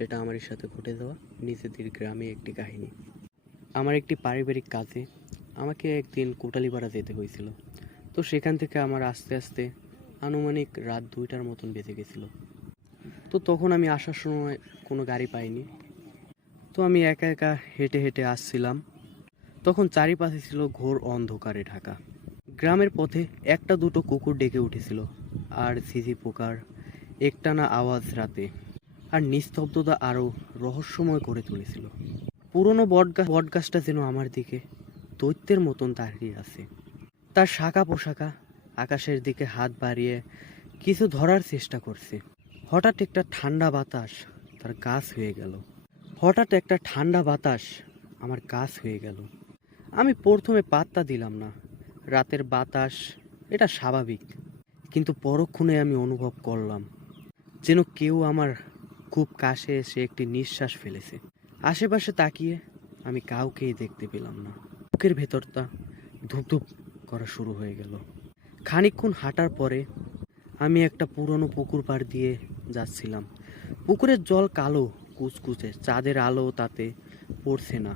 সেটা আমার সাথে ঘটে যাওয়া নিজেদের গ্রামে একটি কাহিনী। আমার একটি পারিবারিক কাজে আমাকে একদিন কোটালীপাড়া যেতে হয়েছিল। তো সেখান থেকে আমার আস্তে আস্তে আনুমানিক রাত দুইটার মতন বেজে গেছিল। তো তখন আমি আসার সময় কোনো গাড়ি পাইনি। তো আমি একা একা হেঁটে হেঁটে আসছিলাম। তখন চারিপাশে ছিল ঘোর অন্ধকারে ঢাকা। গ্রামের পথে একটা দুটো কুকুর ডেকে উঠেছিল। আর ঝিঝি পোকার একটানা আওয়াজ রাতে। আর নিস্তব্ধতা আরও রহস্যময় করে তুলেছিল। পুরনো বটগা বটগাছটা যেন আমার দিকে দৈত্যের মতন দাঁড়িয়ে আছে। তার শাখা পোশাকা আকাশের দিকে হাত বাড়িয়ে কিছু ধরার চেষ্টা করছে। হঠাৎ একটা ঠান্ডা বাতাস তার গাছ হয়ে গেল। হঠাৎ একটা ঠান্ডা বাতাস আমার গাছ হয়ে গেল। আমি প্রথমে পাত্তা দিলাম না। রাতের বাতাস, এটা স্বাভাবিক। কিন্তু পরক্ষণে আমি অনুভব করলাম, যেন কেউ আমার খুব কাছে এসে একটি নিঃশ্বাস ফেলেছে। আশেপাশে তাকিয়ে আমি কাউকেই দেখতে পেলাম না। বুকের ভেতরটা ধুপধুপ করা শুরু হয়ে গেল। খানিকক্ষণ হাঁটার পরে আমি একটা পুরনো পুকুর পাড় দিয়ে যাচ্ছিলাম। পুকুরের জল কালো, কুচকুচে, চাঁদের আলো তাতে পড়ছে না।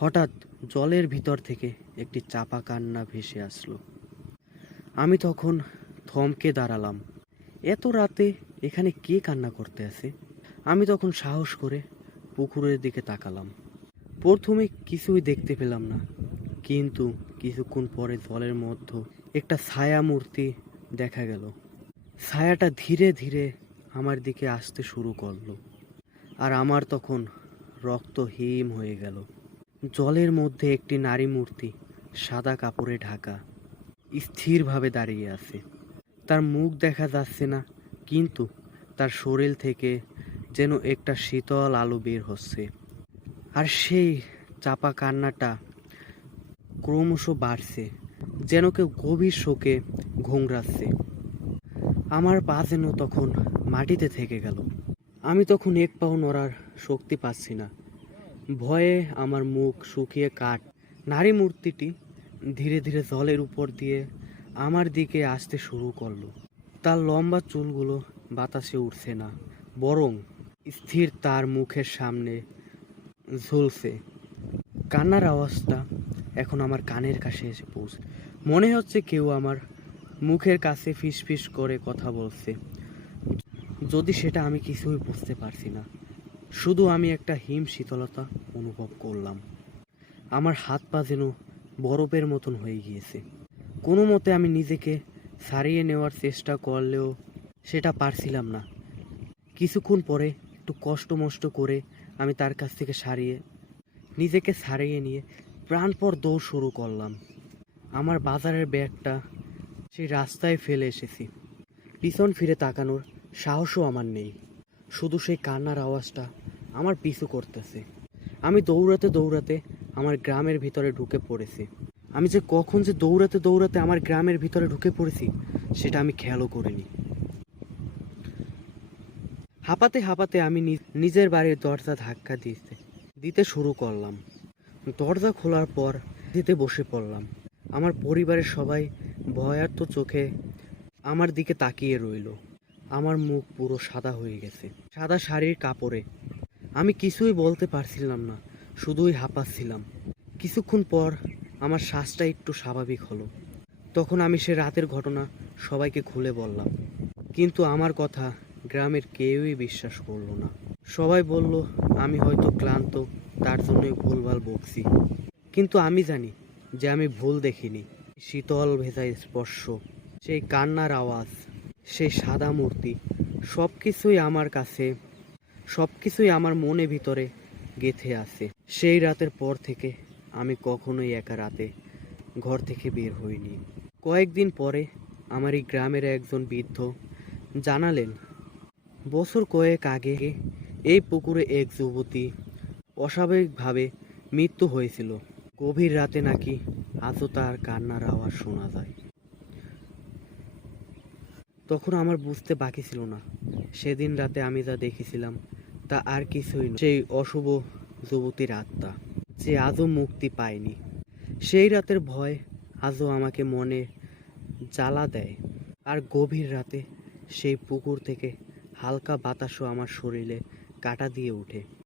হঠাৎ জলের ভিতর থেকে একটি চাপা কান্না ভেসে আসলো। আমি তখন থমকে দাঁড়ালাম। এত রাতে এখানে কে কান্না করতে আছে? আমি তখন সাহস করে পুকুরের দিকে তাকালাম। প্রথমে কিছুই দেখতে পেলাম না, কিন্তু কিছুক্ষণ পরে জলের মধ্যে একটা ছায়া মূর্তি দেখা গেল। ছায়াটা ধীরে ধীরে আমার দিকে আসতে শুরু করল আর আমার তখন রক্ত হিম হয়ে গেল। জলের মধ্যে একটি নারী মূর্তি সাদা কাপড়ে ঢাকা স্থিরভাবে দাঁড়িয়ে আছে। তার মুখ দেখা যাচ্ছে না, কিন্তু তার শরীর থেকে যেন একটা শীতল আলো বের হচ্ছে। আর সেই চাপা কান্নাটা ক্রমশ বাড়ছে, যেন কেউ গভীর শোকে ঘুংরাচ্ছে। আমার পা যেন তখন মাটিতে থেকে গেল। আমি তখন এক পাও নড়ার শক্তি পাচ্ছি না। ভয়ে আমার মুখ শুকিয়ে কাঠ নারী মূর্তিটি ধীরে ধীরে জলের উপর দিয়ে আমার দিকে আসতে শুরু করল। তার লম্বা চুলগুলো বাতাসে উঠছে না, বরং স্থির তার মুখের সামনে ঝুলছে। কান্নার আওয়াজটা এখন আমার কানের কাছে এসে পৌঁছ। মনে হচ্ছে কেউ আমার মুখের কাছে ফিস ফিস করে কথা বলছে। যদি সেটা আমি কিছুই বুঝতে পারছি না, শুধু আমি একটা হিম শীতলতা অনুভব করলাম। আমার হাত পা যেন বরফের মতন হয়ে গিয়েছে। কোনো মতে আমি নিজেকে সারিয়ে নেওয়ার চেষ্টা করলেও সেটা পারছিলাম না। কিছুক্ষণ পরে একটু কষ্ট মষ্ট করে আমি তার কাছ থেকে সারিয়ে, নিজেকে সারিয়ে নিয়ে প্রাণপর দৌড় শুরু করলাম। আমার বাজারের ব্যাগটা সেই রাস্তায় ফেলে এসেছি। পিছন ফিরে তাকানোর সাহসও আমার নেই। শুধু সেই কান্নার আওয়াজটা আমার পিছু করতেছে। আমি দৌড়াতে দৌড়াতে আমার গ্রামের ভিতরে ঢুকে পড়েছি। আমি যে কখন যে দৌড়াতে দৌড়াতে আমার গ্রামের ভিতরে ঢুকে পড়েছি, সেটা আমি খেয়ালও করিনি। হাঁপাতে হাঁপাতে আমি নিজের বাড়ির দরজা ধাক্কা দিতে দিতে শুরু করলাম। দরজা খোলার পর দিতে বসে পড়লাম। আমার পরিবারের সবাই ভয়ার্ত চোখে আমার দিকে তাকিয়ে রইল। আমার মুখ পুরো সাদা হয়ে গেছে, সাদা শাড়ির কাপড়ে। আমি কিছুই বলতে পারছিলাম না, শুধুই হাঁপাচ্ছিলাম। কিছুক্ষণ পর আমার শ্বাসটা একটু স্বাভাবিক হলো। তখন আমি সে রাতের ঘটনা সবাইকে খুলে বললাম। কিন্তু আমার কথা গ্রামের কেউই বিশ্বাস করল না। সবাই বলল, আমি হয়তো ক্লান্ত, তার জন্যই ভুলভাল বকছি। কিন্তু আমি জানি যে আমি ভুল দেখিনি। শীতল ভেজা স্পর্শ, সেই কান্নার আওয়াজ, সেই সাদা মূর্তি সব কিছুই আমার কাছে সব কিছুই আমার মনে ভিতরে গেথে আছে। সেই রাতের পর থেকে আমি কখনোই একা রাতে ঘর থেকে বের হইনি। কয়েকদিন পরে আমার এই গ্রামের একজন বৃদ্ধ জানালেন বছর কয়েক আগে এই পুকুরে এক যুবতী অস্বাভাবিকভাবে মৃত্যু হয়েছিল। গভীর রাতে নাকি আজও তার কান্নার আওয়াজ শোনা যায়। তখন আমার বুঝতে বাকি ছিল না। সেদিন রাতে আমি যা দেখেছিলাম, তা আর কিছুই না সেই অশুভ যুবতীর আত্মা যে আজও মুক্তি পায়নি। সেই রাতের ভয় আজও আমাকে মনে জ্বালা দেয়। আর গভীর রাতে সেই পুকুর থেকে হালকা বাতাসও আমার শরীরে কাঁটা দিয়ে ওঠে।